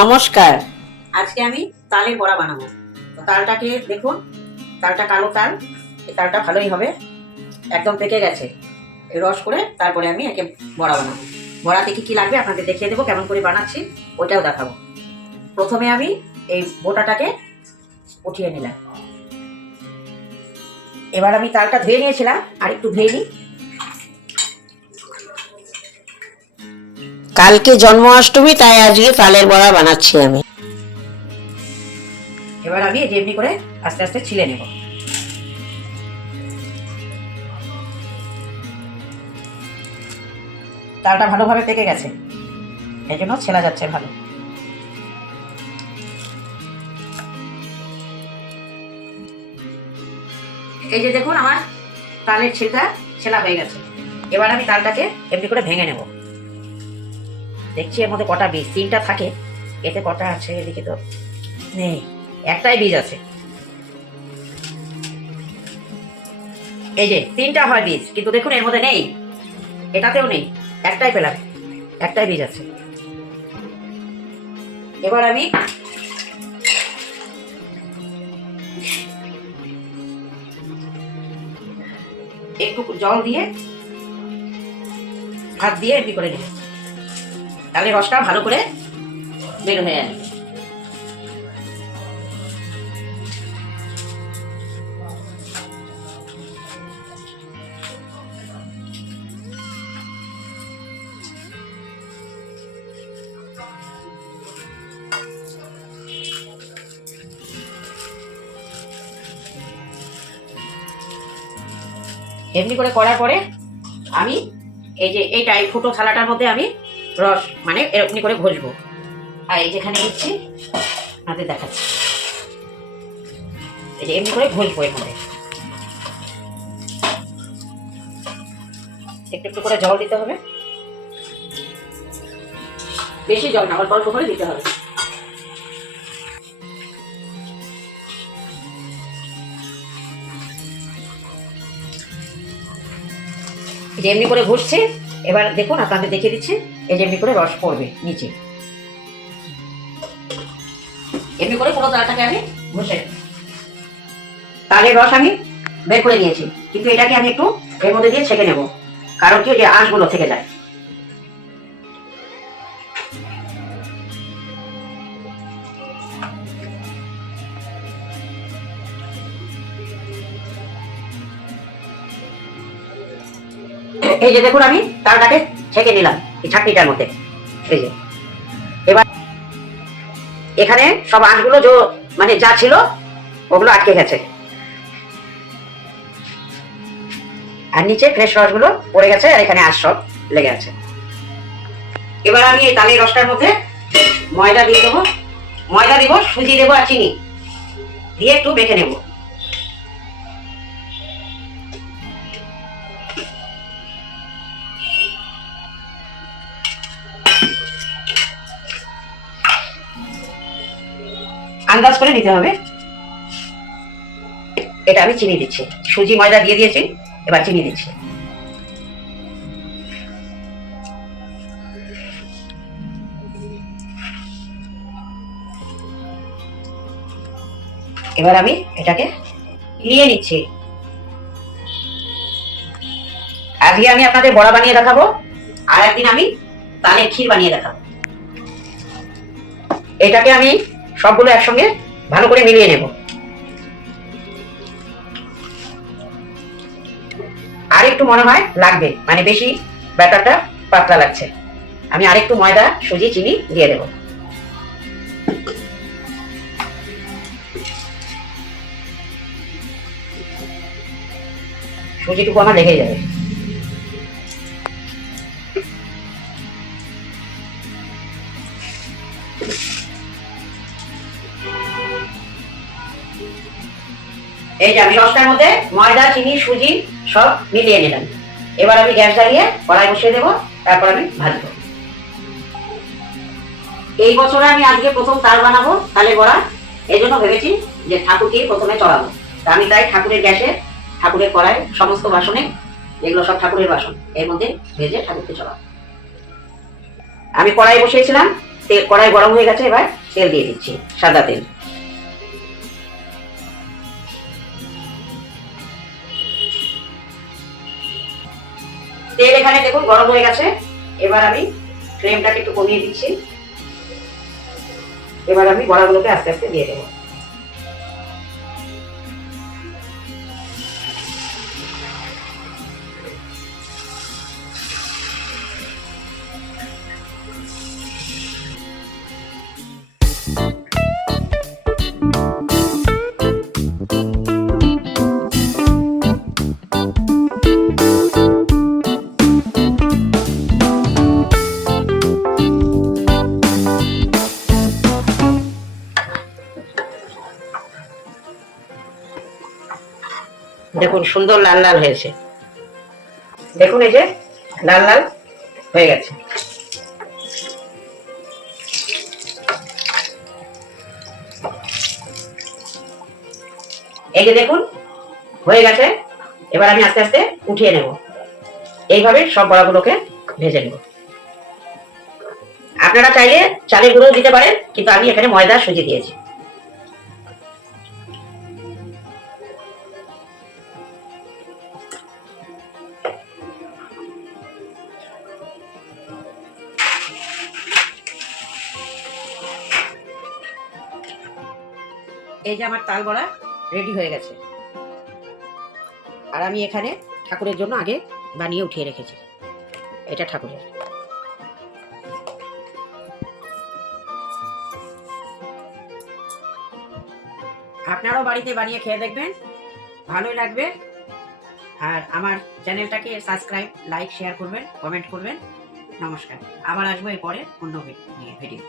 নমস্কার। আজকে আমি তালের বড়া বানাবো। তো তালটাকে দেখুন, তালটা কালো তাল, এই তালটা ভালোই হবে, একদম পেকে গেছে। এই রস করে তারপরে আমি একে বড়া বানাবো। বড়াতে কি কি লাগবে আপনাদের দেখিয়ে দেবো, কেমন করে বানাচ্ছি ওটাও দেখাবো। প্রথমে আমি এই বোটাটাকে উঠিয়ে নিলাম। এবার আমি তালটা ধুয়ে নিয়েছিলাম, আর একটু ধুয়ে নিই। কালকে জন্মাষ্টমী, তাই আজকে তালের বড়া বানাচ্ছি আমি। এবার আমি এমনি করে আস্তে আস্তে ছিলে নেব। তালটা ভালোভাবে পেকে গেছে, এই জন্য ছেলা যাচ্ছে ভালো। এই যে দেখুন, আমার তালের ছিলটা ছেলা হয়ে গেছে। এবার আমি তালটাকে এমনি করে ভেঙে নেব। দেখছি এর মধ্যে কটা বীজ, 3টা থাকে, এতে কটা আছে এদিকে তো নেই, একটাই বীজ আছে। এই যে 3টা হয় বীজ, কিন্তু দেখুন এর মধ্যে নেই, এটাতেও নেই, একটাই পেলাম, একটাই বীজ আছে। এবার আমি একটু জল দিয়ে হাত দিয়ে এমনি করে নেব, তাহলে রসটা ভালো করে বের হয়ে আসবে। এমনি করে করার পরে আমি এই যে এইটা, এই ফুটো থালাটার মধ্যে আমি রস মানে এমনি করে ঘষবো। আর এই যেখানে দিচ্ছি আপনাদের দেখাচ্ছি, এই যে এমনি করে ঘষবো। এর মধ্যে একটু একটু করে জল দিতে হবে, বেশি জল না, অল্প অল্প করে দিতে হবে। যেমনি করে ঘষছে, এবার দেখুন আপনাদের দেখিয়ে দিচ্ছি, এই যেমনি করে রস পড়বে নিচে, এমনি করে পুরো তালটাকে আমি ঘষে, তালের রস আমি বের করে নিয়েছি, কিন্তু এটাকে আমি একটু এর মধ্যে দিয়ে ছেঁকে নেব, কারণ কি যে আঁশগুলো থেকে যায়। এই যে দেখুন, আমি তালটাকে ছেঁকে নিলাম এই ছাঁকনিটার মধ্যে। এই যে এবার এখানে সব আঁশগুলো মানে যা ছিল ওগুলো আটকে গেছে, আর নিচে ফ্রেশ রসগুলো পড়ে গেছে, আর এখানে আঁশ সব লেগে আছে। এবার আমি এই তালের রসটার মধ্যে ময়দা দিয়ে দেবো, ময়দা দিব, সুজি দেবো, আর চিনি দিয়ে একটু মেখে নেব। আন্দাজ করে নিতে হবে। এটা আমি চিনি দিচ্ছি, সুজি ময়দা দিয়ে দিয়েছি, এবার চিনি দিচ্ছি। এবার আমি এটাকে নিয়ে নিচ্ছি। আজকে আমি আপনাদের বড়া বানিয়ে দেখাবো, আর একদিন আমি তালের ক্ষীর বানিয়ে দেখাবো। এটাকে আমি সবগুলো একসঙ্গে ভালো করে মিলিয়ে নেব। আর একটু মনে হয় লাগবে, মানে বেশি ব্যাটারটা পাতলা লাগছে, আমি আরেকটু ময়দা, সুজি, চিনি দিয়ে দেব। সুজিটুকু আমার লেগে যাবে। এই যে আমি রসটার মধ্যে ময়দা, চিনি, সুজি সব মিলিয়ে নিলাম। এবার আমি গ্যাস জ্বালিয়ে কড়াই বসিয়ে দেবো, তারপর আমি ভাজবো। এই বছরে আমি আজকে প্রথম তাল বানাবো, তালের বড়া, এই জন্য ভেবেছি যে ঠাকুরকে প্রথমে চড়াবো। আমি তাই ঠাকুরের গ্যাসে, ঠাকুরের কড়াই, সমস্ত বাসনে, এগুলো সব ঠাকুরের বাসন, এর মধ্যে ভেজে ঠাকুরকে চড়াবো। আমি কড়াই বসিয়েছিলাম, তেল কড়াই গরম হয়ে গেছে, এবার তেল দিয়ে দিচ্ছি, সাদা তেল। তেল এখানে দেখুন গরম হয়ে গেছে, এবার আমি ফ্লেমটাকে একটু কমিয়ে দিচ্ছি। এবার আমি বড়াগুলোকে আস্তে আস্তে দিয়ে দেবো। দেখুন সুন্দর লাল লাল হয়েছে, দেখুন এই যে লাল লাল হয়ে গেছে। এই যে দেখুন হয়ে গেছে, এবার আমি আস্তে আস্তে উঠিয়ে নেব। এইভাবে সব বড়াগুলোকে ভেজে নেব। আপনারা চাইলে চালের গুঁড়ো দিতে পারেন, কিন্তু আমি এখানে ময়দা সুজি দিয়েছি। এই যে আমার তাল বড়া রেডি হয়ে গেছে, আর আমি এখানে ঠাকুরের জন্য আগে বানিয়ে উঠিয়ে রেখেছি। এটা ঠাকুরের। আপনারাও বাড়িতে বানিয়ে খেয়ে দেখবেন, ভালোই লাগবে। আর আমার চ্যানেলটাকে সাবস্ক্রাইব, লাইক, শেয়ার করবেন, কমেন্ট করবেন। নমস্কার, আবার আসবো এরপরে অন্য ভিডিও।